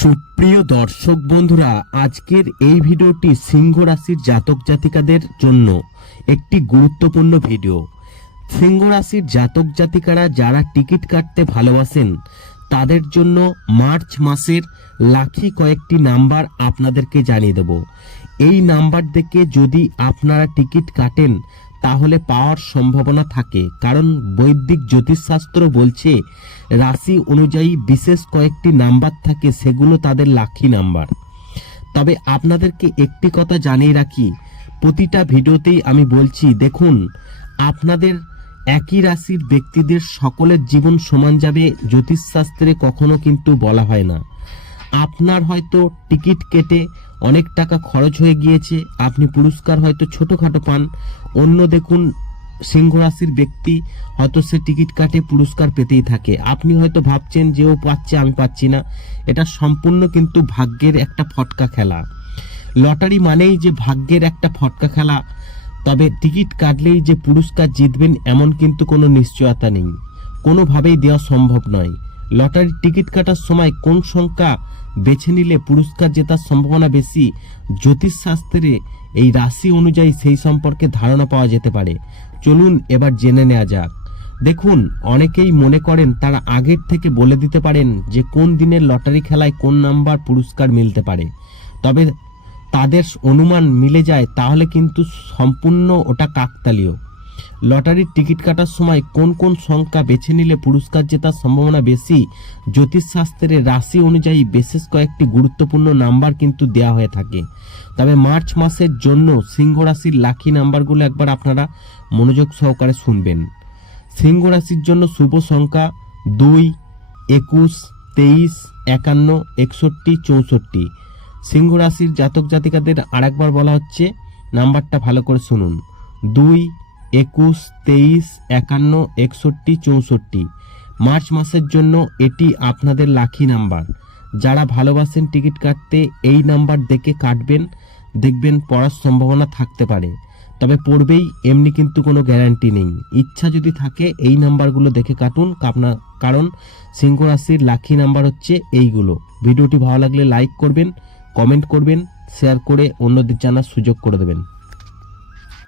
সুপ্রিয় দর্শক বন্ধুরা, আজকের এই ভিডিওটি সিংহ রাশির জাতক জাতিকাদের জন্য একটি গুরুত্বপূর্ণ ভিডিও। সিংহ রাশির জাতক জাতিকারা যারা টিকিট কাটতে ভালোবাসেন, তাদের জন্য মার্চ মাসের লাখি কয়েকটি নাম্বার আপনাদেরকে জানিয়ে দেব। এই নাম্বার দেখে যদি আপনারা টিকিট কাটেন তাহলে পাওয়ার সম্ভাবনা থাকে, কারণ বৈদিক জ্যোতিষশাস্ত্র বলছে, রাশি অনুযায়ী বিশেষ কয়েকটি নাম্বার থাকে, সেগুলো তাদের লাকি নাম্বার। তবে আপনাদেরকে একটি কথা জানিয়ে রাখি, প্রতিটা ভিডিওতেই আমি বলছি, দেখুন, আপনাদের একই রাশির ব্যক্তিদের সকলের জীবন সমান যাবে, জ্যোতিষশাস্ত্রে কখনো কিন্তু বলা হয় না। আপনার হয়তো টিকিট কেটে অনেক টাকা খরচ হয়ে গিয়েছে। আপনি পুরস্কার হয়তো ছোটোখাটো পান। অন্য দেখুন, সিংহ রাশির ব্যক্তি হয়তো সে টিকিট কাটে, পুরস্কার পেতেই থাকে। আপনি হয়তো ভাবছেন যে ও পাচ্ছে, আমি পাচ্ছি না। এটা সম্পূর্ণ কিন্তু ভাগ্যের একটা ফটকা খেলা। লটারি মানেই যে ভাগ্যের একটা ফটকা খেলা। তবে টিকিট কাটলেই যে পুরস্কার জিতবেন, এমন কিন্তু কোনো নিশ্চয়তা নেই। কোনোভাবেই দেওয়া সম্ভব নয়। লটারির টিকিট কাটার সময় কোন সংখ্যা বেছে নিলে পুরস্কার জেতার সম্ভাবনা বেশি? জ্যোতিষশাস্ত্রে এই রাশি অনুযায়ী সেই সম্পর্কে ধারণা পাওয়া যেতে পারে। চলুন এবার জেনে নেওয়া যাক। দেখুন, অনেকেই মনে করেন তারা আগের থেকে বলে দিতে পারেন যে কোন দিনের লটারি খেলায় কোন নাম্বার পুরস্কার মিলতে পারে। তবে তাদের অনুমান মিলে যায়, তাহলে কিন্তু সম্পূর্ণ ওটা কাকতালীয়। লটারির টিকিট কাটার সময় কোন কোন সংখ্যা বেছে নিলে পুরস্কার জেতার সম্ভাবনা বেশি? জ্যোতিষশাস্ত্রের রাশি অনুযায়ী বিশেষ কয়েকটি গুরুত্বপূর্ণ নাম্বার কিন্তু দেওয়া হয়ে থাকে। তবে মার্চ মাসের জন্য সিংহ রাশির লাখি নাম্বারগুলো একবার আপনারা মনোযোগ সহকারে শুনবেন। সিংহ রাশির জন্য শুভ সংখ্যা দুই, একুশ, তেইশ, একান্ন, একষট্টি, চৌষট্টি। সিংহ রাশির জাতক জাতিকাদের আরেকবার বলা হচ্ছে, নাম্বারটা ভালো করে শুনুন। দুই একুশ, তেইশ, একান্ন, একষট্টি, চৌষট্টি। মার্চ মাসের জন্য এটি আপনাদের লাকি নাম্বার। যারা ভালোবাসেন টিকিট কাটতে, এই নাম্বার দেখে কাটবেন, দেখবেন পড়ার সম্ভাবনা থাকতে পারে। তবে পড়বেই, এমনি কিন্তু কোনো গ্যারান্টি নেই। ইচ্ছা যদি থাকে, এই নাম্বারগুলো দেখে কাটুন। আপনার কারণ সিংহ রাশির লাকি নাম্বার হচ্ছে এইগুলো। ভিডিওটি ভালো লাগলে লাইক করবেন, কমেন্ট করবেন, শেয়ার করে অন্যদের জানার সুযোগ করে দেবেন।